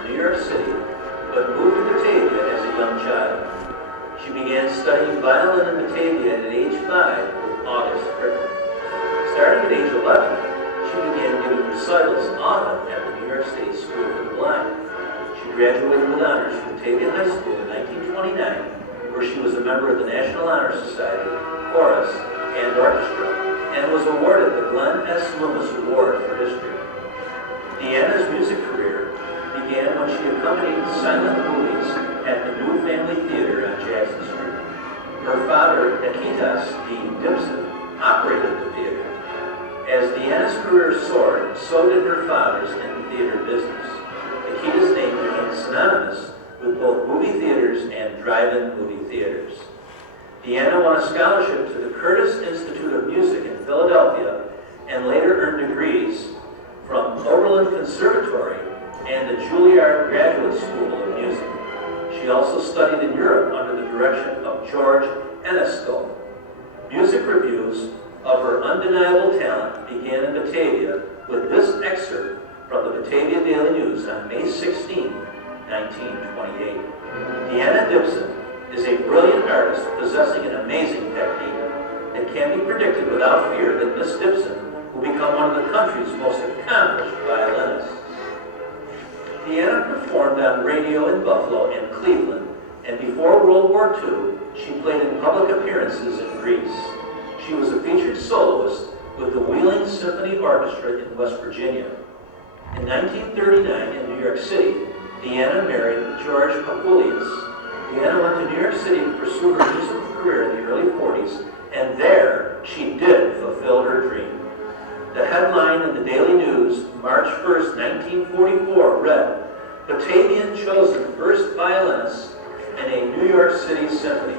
in New York City, but moved to Batavia as a young child. She began studying violin in Batavia at age 5 with August Frickman. Starting at age 11, she began giving recitals often at the New York State School for the Blind. She graduated with honors from Batavia High School in 1929, where she was a member of the National Honor Society, Chorus, and Orchestra, and was awarded the Glenn S. Loomis Award for History. Deanna's music career began when she accompanied silent movies at the New Family Theater on Jackson Street. Her father, Nikitas D. Dipson, operated the theater. As Deanna's career soared, so did her father's in the theater business. Nikita's name became synonymous with both movie theaters and drive-in movie theaters. Deanna won a scholarship to the Curtis Institute of Music in Philadelphia and later earned degrees from Oberlin Conservatory and the Juilliard Graduate School of Music. She also studied in Europe under the direction of George Enesco. Music reviews of her undeniable talent began in Batavia with this excerpt from the Batavia Daily News on May 16, 1928. Deanna Dipson is a brilliant artist possessing an amazing technique. It can be predicted without fear that Miss Dipson will become one of the country's most accomplished violinists. Deanna performed on radio in Buffalo and Cleveland, and before World War II, she played in public appearances in Greece. She was a featured soloist with the Wheeling Symphony Orchestra in West Virginia. In 1939 in New York City, Deanna married George Papulius. Deanna went to New York City to pursue her musical career in the early 40s, and there she did fulfill her dream. The headline in the Daily News, March 1st, 1944, read, "Batavian chosen first violinist in a New York City symphony."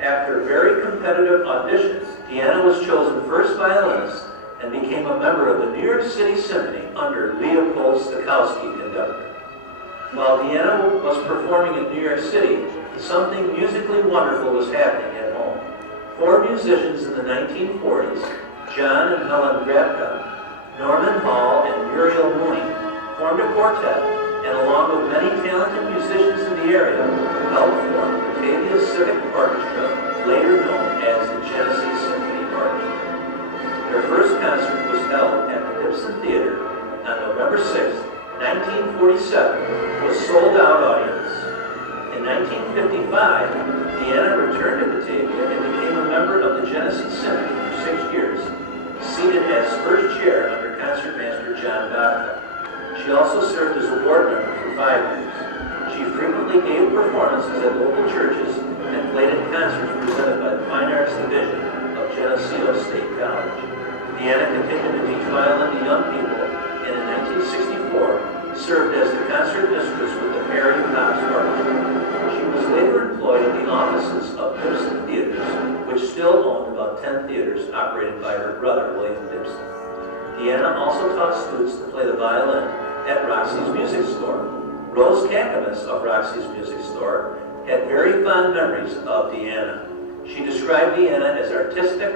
After very competitive auditions, Deanna was chosen first violinist and became a member of the New York City Symphony under Leopold Stokowski, conductor. While Deanna was performing in New York City, something musically wonderful was happening at home. 4 musicians in the 1940s, John and Helen Grabka, Norman Hall, and Muriel Mooney, formed a quartet, and along with many talented musicians in the area, helped form Batavia Civic Orchestra, later known as the Genesee Symphony Orchestra. Their first concert was held at the Dipson Theater on November 6, 1947, to a sold-out audience. In 1955, Deanna returned to Batavia and became a member of the Genesee Symphony for 6 years, seated as first chair under concertmaster John Babka. She also served as a board member for 5 years. She frequently gave performances at local churches and played in concerts presented by the Fine Arts Division of Geneseo State College. Deanna continued to teach violin to young people, and in 1964 served as the concert mistress with the Perry Pops Orchestra. She was later employed in the offices of Dipson Theaters, which still owned about 10 theaters operated by her brother, William Dipson. Deanna also taught students to play the violin at Roxy's Music Store. Rose Kakamas of Roxy's Music Store had very fond memories of Deanna. She described Deanna as artistic,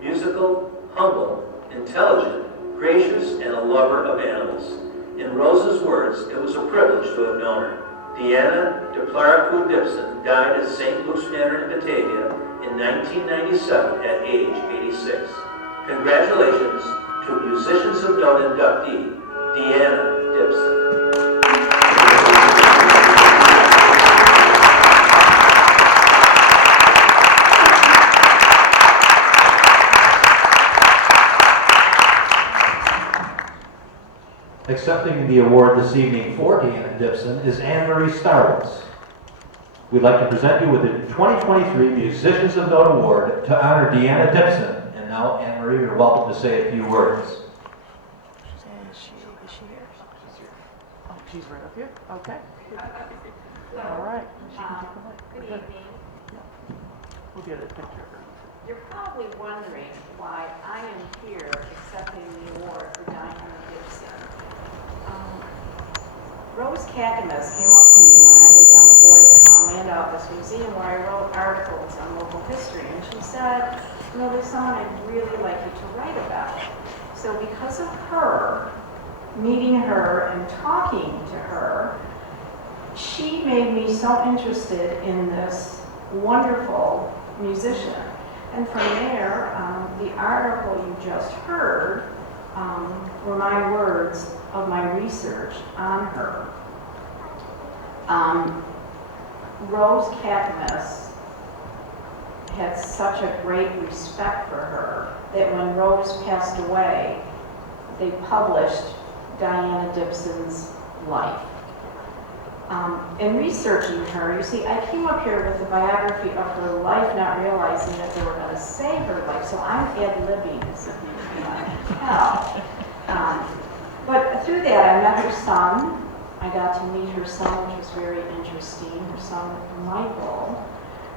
musical, humble, intelligent, gracious, and a lover of animals. In Rose's words, it was a privilege to have known her. Deanna Deplaracu Dipson died at St. Luke's Manor in Batavia in 1997 at age 86. Congratulations to Musicians of Note inductee, Deanna Dipson. Accepting the award this evening for Deanna Dipson is Anne-Marie Starwitz. We'd like to present you with the 2023 Musicians of Note Award to honor Deanna Dipson. And now, Anne-Marie, you're welcome to say a few words. Is she here? Oh, she's right up here? Okay. All right. She can take the mic. Good evening. Yeah. We'll get a picture of her. You're probably wondering why I am here accepting the award for Diana Dipson. Rose Kakamas came up to me when I was on the board at the Holland Land Office Museum where I wrote articles on local history, and she said, you know, there's someone I'd really like you to write about. So because of her, meeting her and talking to her, she made me so interested in this wonderful musician. And from there, the article you just heard were my words of my research on her. Rose Catamus had such a great respect for her that when Rose passed away, they published Diana Dipson's life. In researching her, you see, I came up here with a biography of her life, not realizing that they were going to say her life, so I'm ad-libbing as if you can tell. But through that, I met her son. I got to meet her son, which was very interesting, her son Michael.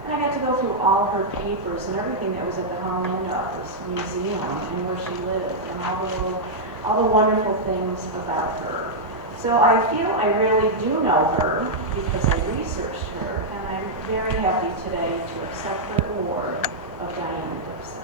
And I got to go through all her papers and everything that was at the Holland Office Museum and where she lived and all the wonderful things about her. So I feel I really do know her because I researched her, and I'm very happy today to accept the award of Diana Dipson.